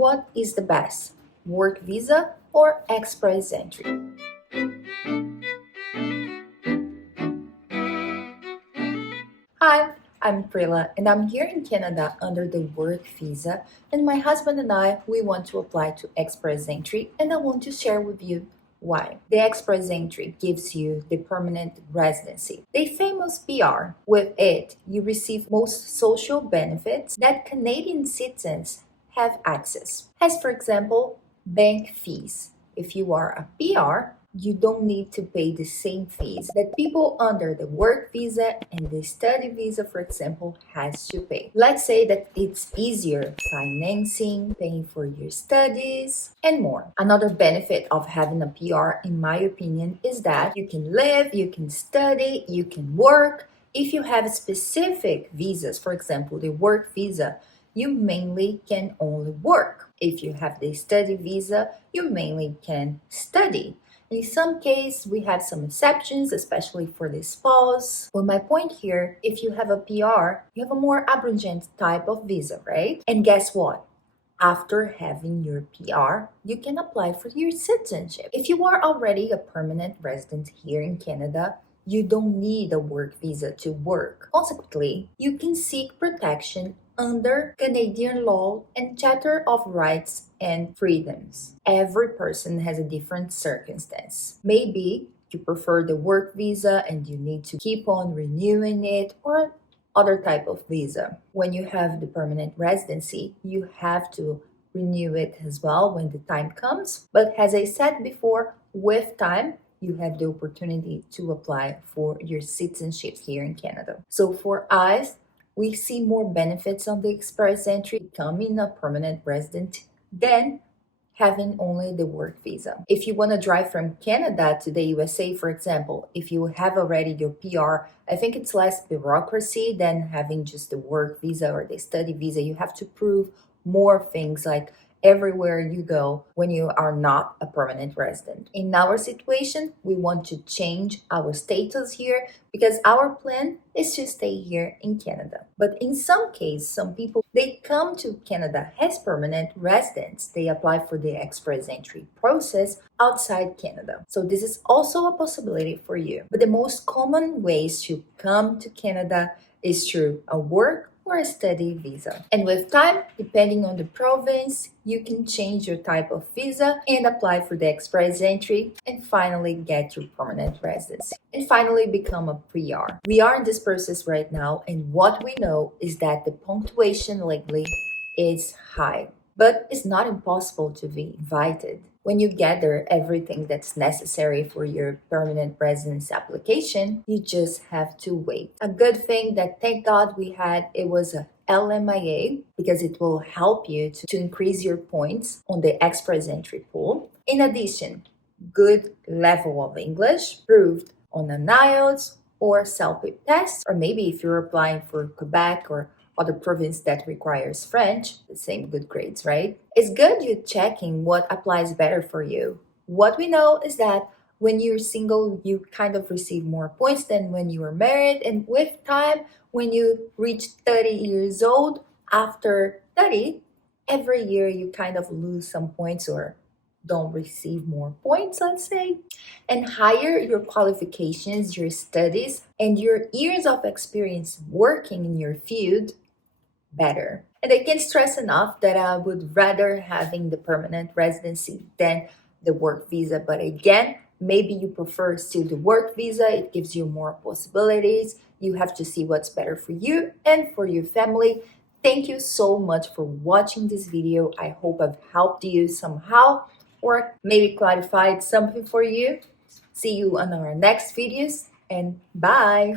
What is the best, work visa or express entry? Hi, I'm Prila and I'm here in Canada under the work visa, and my husband and I, we want to apply to express entry, and I want to share with you why. The express entry gives you the permanent residency, the famous PR. With it, you receive most social benefits that Canadian citizens have access. As for example, bank fees. If you are a PR, you don't need to pay the same fees that people under the work visa and the study visa, for example, has to pay. Let's say that it's easier financing, paying for your studies, and more. Another benefit of having a PR, in my opinion, is that you can live, you can study, you can work. If you have specific visas, for example, the work visa, you mainly can only work. If you have the study visa, you mainly can study. In some cases, we have some exceptions, especially for the spouse. But my point here, if you have a PR, you have a more abundant type of visa, right? And guess what? After having your PR, you can apply for your citizenship. If you are already a permanent resident here in Canada, you don't need a work visa to work. Consequently, you can seek protection under Canadian law and Charter of Rights and Freedoms. Every person has a different circumstance. Maybe you prefer the work visa and you need to keep on renewing it, or other type of visa. When you have the permanent residency, you have to renew it as well when the time comes. But as I said before, with time, you have the opportunity to apply for your citizenship here in Canada. So for us, we see more benefits on the express entry becoming a permanent resident than having only the work visa. If you want to drive from Canada to the USA, for example, if you have already your PR, I think it's less bureaucracy than having just the work visa or the study visa. You have to prove more things like everywhere you go when you are not a permanent resident. In our situation, we want to change our status here because our plan is to stay here in Canada. But in some cases, some people, they come to Canada as permanent residents. They apply for the express entry process outside Canada. So this is also a possibility for you. But the most common ways to come to Canada is through a work or a study visa. And with time, depending on the province, you can change your type of visa and apply for the express entry and finally get your permanent residency and finally become a PR. We are in this process right now, and what we know is that the punctuation lately is high, but it's not impossible to be invited. When you gather everything that's necessary for your permanent residence application, you just have to wait. A good thing that, thank God, we had, it was a LMIA, because it will help you to increase your points on the express entry pool. In addition, good level of English proved on an IELTS or self-pip test, or maybe if you're applying for Quebec or other province that requires French, the same good grades, right? It's good you checking what applies better for you. What we know is that when you're single, you kind of receive more points than when you are married. And with time, when you reach 30 years old, after 30, every year you kind of lose some points or don't receive more points, let's say. And higher your qualifications, your studies, and your years of experience working in your field, better. And I can't stress enough that I would rather having the permanent residency than the work visa. But again, maybe you prefer still the work visa. It gives you more possibilities. You have to see what's better for you and for your family. Thank you so much for watching this video. I hope I've helped you somehow or maybe clarified something for you. See you on our next videos, and bye!